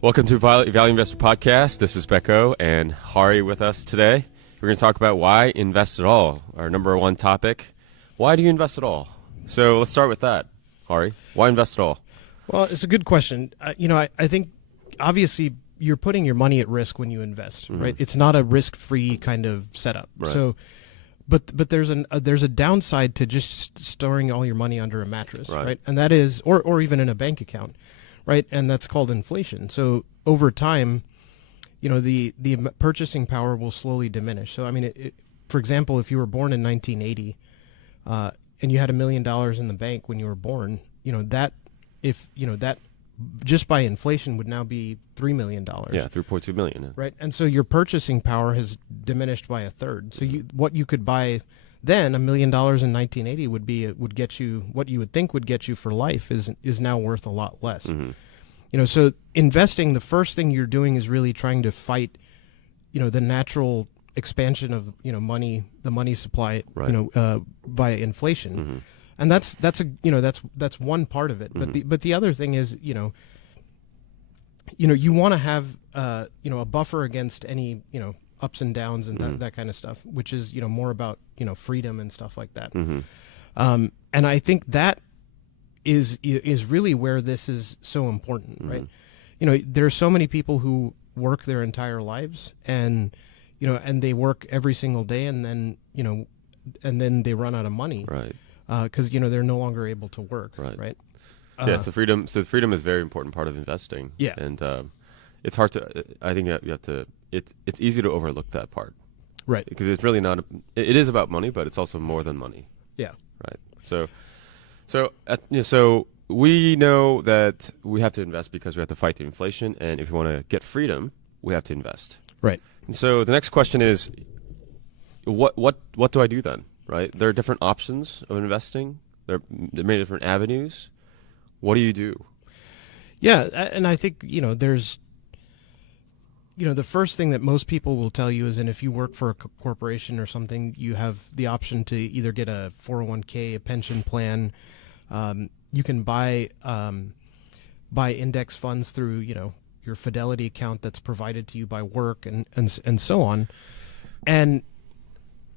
Welcome to Value Investor Podcast. This is Becco and Hari with us today. We're going to talk about why invest at all, our number one topic. Why do you invest at all? So let's start with that. Hari, why invest at all? Well, it's a good question. I think obviously you're putting your money at risk when you invest, right? It's not a risk-free kind of setup. Right. So, but there's a downside to just storing all your money under a mattress, right? And that is, or even in a bank account, right? And that's called inflation. So over time, the purchasing power will slowly diminish. So I mean, for example, if you were born in 1980, and you had $1 million in the bank when you were born, that just by inflation would now be $3 million. Yeah, $3.2 million. Right, and so your purchasing power has diminished by a third. So what you could buy then, $1 million in 1980 would get you what you would think would get you for life is now worth a lot less. So investing, the first thing you're doing is really trying to fight, the natural expansion of money, the money supply, right. Via inflation. And that's one part of it. But the other thing is, you want to have a buffer against any ups and downs and that kind of stuff, which is more about freedom and stuff like that. And I think that is really where this is so important, right? There's so many people who work their entire lives and they work every single day, and then they run out of money, right? Because they're no longer able to work, right? Yeah. So freedom is a very important part of investing. Yeah. And it's hard to. I think you have to. It's easy to overlook that part, right? Because it's really not. It is about money, but it's also more than money. Yeah. Right. So we know that we have to invest because we have to fight the inflation, and if we want to get freedom, we have to invest. Right. And so the next question is, what do I do then? Right? There are different options of investing. There are many different avenues. What do you do? Yeah, and I think there's the first thing that most people will tell you is, and if you work for a corporation or something, you have the option to either get a 401k, a pension plan. You can buy index funds through your Fidelity account that's provided to you by work and so on, and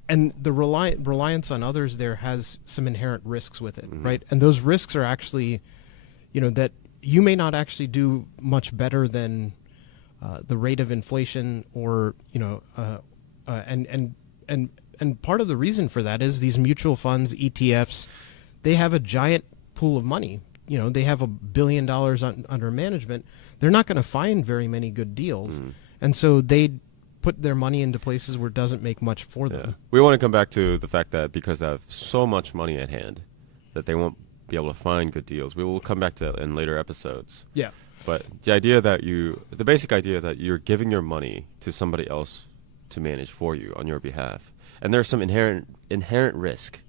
the reliance on others there has some inherent risks with it, right? And those risks are actually, that you may not actually do much better than the rate of inflation, or and part of the reason for that is these mutual funds, ETFs, they have a giant pool of money. They have $1 billion under management. They're not going to find very many good deals, and so they put their money into places where it doesn't make much for them. Yeah. We want to come back to the fact that because they have so much money at hand that they won't be able to find good deals. We will come back to that in later episodes. Yeah. But the basic idea that you're giving your money to somebody else to manage for you on your behalf, and there's some inherent risk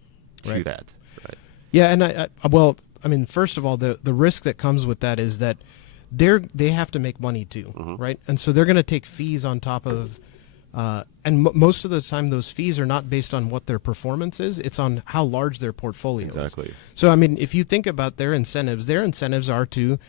to that, right? Yeah, and I mean, first of all, the risk that comes with that is that they have to make money too, right? And so they're going to take fees on top of, most of the time those fees are not based on what their performance is; it's on how large their portfolio is. Exactly. So I mean, if you think about their incentives are to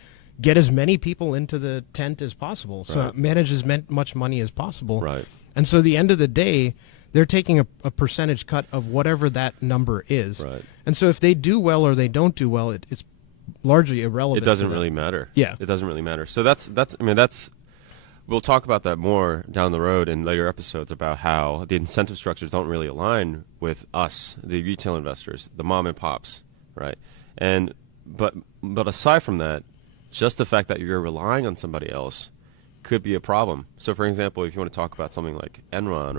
get as many people into the tent as possible, so manage as much money as possible. Right. And so at the end of the day, they're taking a percentage cut of whatever that number is. Right. And so if they do well or they don't do well, it's largely irrelevant. It doesn't really matter. Yeah. It doesn't really matter. So we'll talk about that more down the road in later episodes about how the incentive structures don't really align with us, the retail investors, the mom and pops, right? But aside from that, just the fact that you're relying on somebody else could be a problem. So, for example, if you want to talk about something like Enron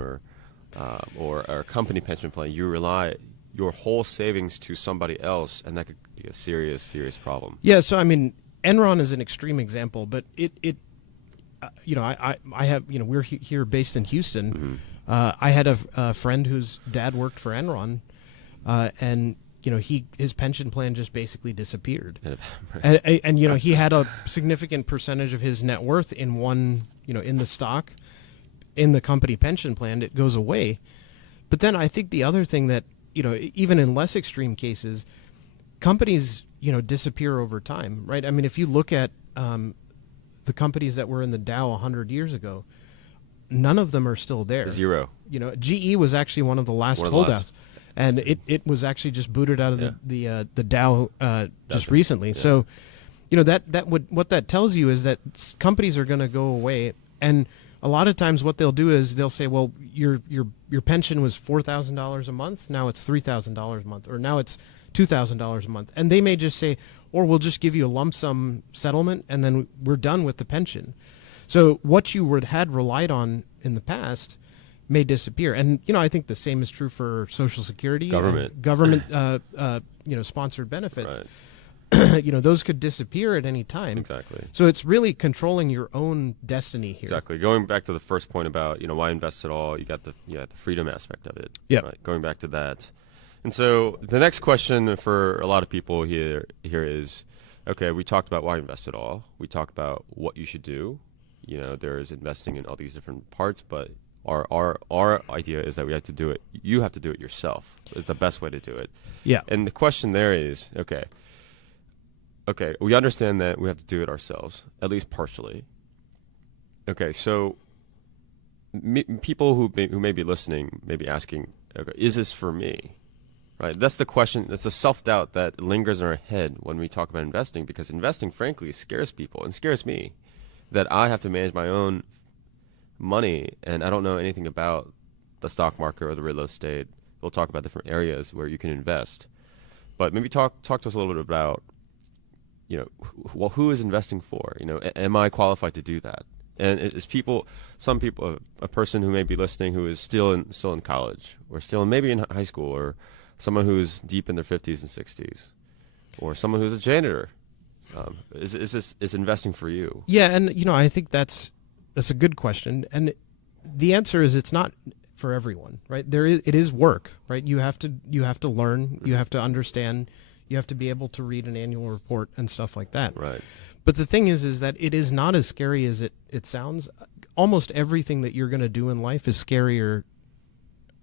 or a company pension plan, you rely your whole savings to somebody else, and that could be a serious, serious problem. Yeah. So, I mean, Enron is an extreme example, but I have, we're here based in Houston. I had a friend whose dad worked for Enron, and his pension plan just basically disappeared. And he had a significant percentage of his net worth in one, in the stock, in the company pension plan. It goes away. But then I think the other thing that, even in less extreme cases, companies, disappear over time, right? I mean, if you look at the companies that were in the Dow 100 years ago, none of them are still there. Zero. You know, GE was actually one of the last One of the holdouts, last. and it was actually just booted out of the Dow just it. recently. Yeah. So, you know, what that tells you is that companies are going to go away, and a lot of times what they'll do is they'll say, well, your pension was $4,000 a month, now it's $3,000 a month, or now it's $2,000 a month, and they may just say, or we'll just give you a lump sum settlement, and then we're done with the pension. So what you had relied on in the past may disappear, and you know, I think the same is true for Social Security, government, sponsored benefits. Right. You know, those could disappear at any time. Exactly. So it's really controlling your own destiny here. Exactly. Going back to the first point about, you know, why invest at all, you got the freedom aspect of it. Yeah. Right? Going back to that. And so the next question for a lot of people here is, okay, we talked about why invest at all. We talked about what you should do. You know, there is investing in all these different parts, but our idea is that we have to do it. You have to do it yourself. Is the best way to do it. Yeah. And the question there is, okay, we understand that we have to do it ourselves, at least partially. Okay, so people who may be listening may be asking, okay, is this for me? Right? That's the question. That's a self-doubt that lingers in our head when we talk about investing, because investing, frankly, scares people and scares me, that I have to manage my own money and I don't know anything about the stock market or the real estate. We'll talk about different areas where you can invest. But maybe talk to us a little bit about, you know, who is investing for? You know, am I qualified to do that? And some people, a person who may be listening who is still in college, or still maybe in high school, or someone who is deep in their 50s and 60s, or someone who's a janitor, is investing for you? Yeah, and you know, I think that's a good question, and the answer is it's not for everyone, right? It is work, right? You have to learn, you have to understand. You have to be able to read an annual report and stuff like that. Right. But the thing is that it is not as scary as it sounds. Almost everything that you're going to do in life is scarier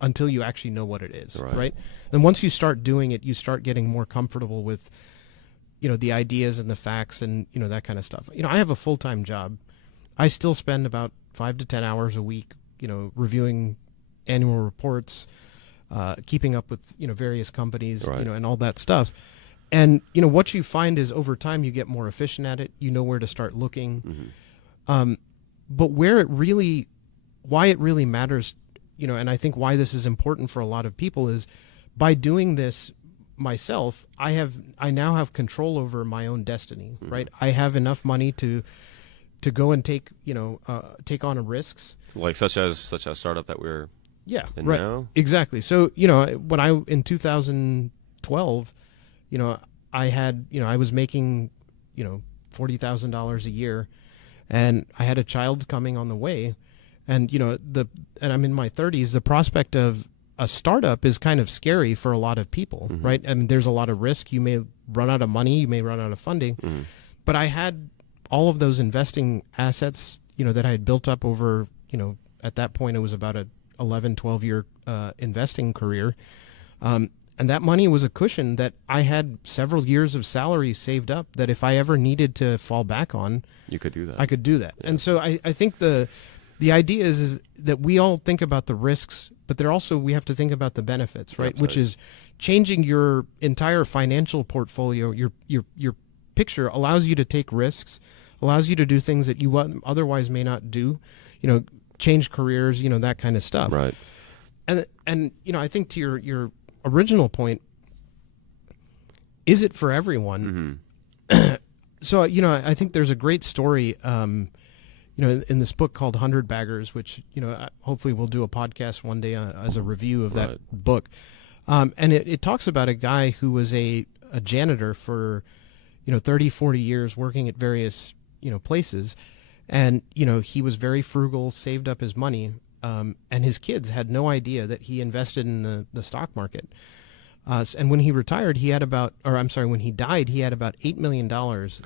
until you actually know what it is, right? And once you start doing it, you start getting more comfortable with, you know, the ideas and the facts and, you know, that kind of stuff. You know, I have a full-time job. I still spend about 5 to 10 hours a week, you know, reviewing annual reports, keeping up with, you know, various companies, you know, and all that stuff. And, you know, what you find is over time you get more efficient at it. You know where to start looking. Mm-hmm. But why it really matters, you know, and I think why this is important for a lot of people is by doing this myself, I now have control over my own destiny, mm-hmm. right? I have enough money to go and take on risks. Like such as startup that we're in right now? Exactly. So, you know, in 2012, you know, I was making, you know, $40,000 a year, and I had a child coming on the way, and you know, and I'm in my 30s. The prospect of a startup is kind of scary for a lot of people, mm-hmm. right? I mean, there's a lot of risk. You may run out of money, you may run out of funding, mm-hmm. but I had all of those investing assets, you know, that I had built up over, you know, at that point it was about a 11, 12 year investing career. And that money was a cushion that I had several years of salary saved up that if I ever needed to fall back on, you could do that. I could do that. Yeah. And so I think the idea is that we all think about the risks, but we have to think about the benefits, right? Absolutely. Which is changing your entire financial portfolio. Your picture allows you to take risks, allows you to do things that you otherwise may not do, you know, change careers, you know, that kind of stuff. Right. And you know, I think to your original point, is it for everyone? Mm-hmm. So, you know, I think there's a great story, you know, in this book called 100 Baggers, which, you know, hopefully we'll do a podcast one day as a review of that book. And it talks about a guy who was a janitor for, you know, 30, 40 years working at various, you know, places. And, you know, he was very frugal, saved up his money. And his kids had no idea that he invested in the stock market. And when he retired, when he died, he had about $8 million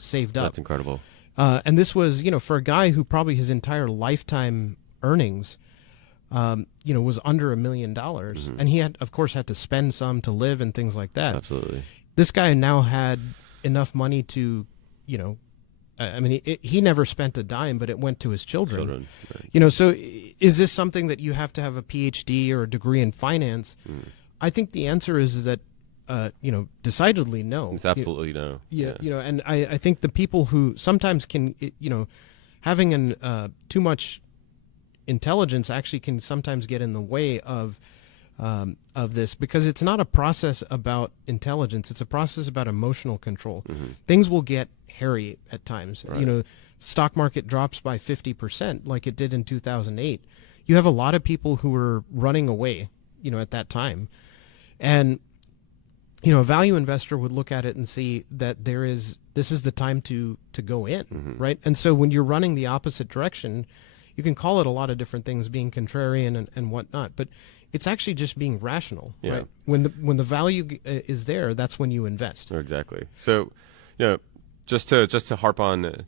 saved up. That's incredible. And this was, you know, for a guy who probably his entire lifetime earnings, you know, was under $1 million. Mm-hmm. And he of course, had to spend some to live and things like that. Absolutely. This guy now had enough money to, you know, I mean, he never spent a dime, but it went to his children. Right. You know, so is this something that you have to have a PhD or a degree in finance? I think the answer is that, decidedly no. It's absolutely no. Yeah, and I think the people who sometimes can, having too much intelligence actually can sometimes get in the way of this, because it's not a process about intelligence. It's a process about emotional control. Things will get hairy at times. Right. Stock market drops by 50% like it did in 2008. You have a lot of people who are running away, at that time. And, a value investor would look at it and see that this is the time to go in, right? And so when you're running the opposite direction, you can call it a lot of different things, being contrarian and whatnot, but it's actually just being rational, right? When the value is there, that's when you invest. Exactly. So, just to harp on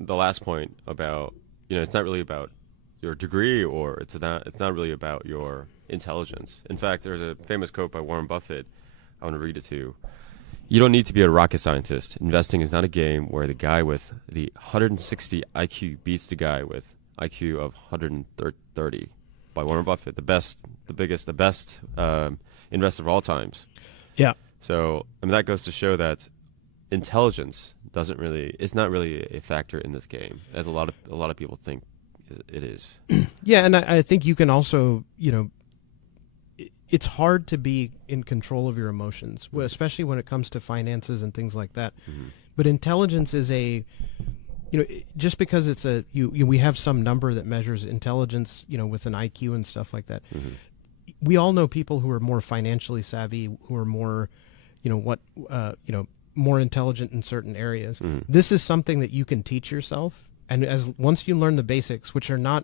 the last point about, it's not really about your degree, or it's not really about your intelligence. In fact, there's a famous quote by Warren Buffett. I want to read it to you. You don't need to be a rocket scientist. Investing is not a game where the guy with the 160 IQ beats the guy with IQ of 130. By Warren Buffett, the best investor of all times. Yeah. So, that goes to show that intelligence is not really a factor in this game, as a lot of people think it is. Yeah, and I think you can also, it's hard to be in control of your emotions, especially when it comes to finances and things like that. But intelligence is just because it's we have some number that measures intelligence, with an IQ and stuff like that. We all know people who are more financially savvy, who are more, more intelligent in certain areas. This is something that you can teach yourself, and once you learn the basics, which are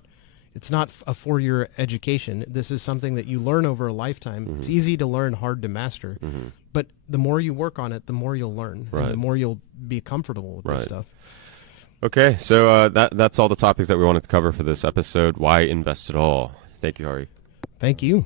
it's not a 4-year education. This is something that you learn over a lifetime. It's easy to learn, hard to master. But the more you work on it, the more you'll learn, and the more you'll be comfortable with this stuff. Okay, so that's all the topics that we wanted to cover for this episode. Why invest at all? Thank you, Hari. Thank you.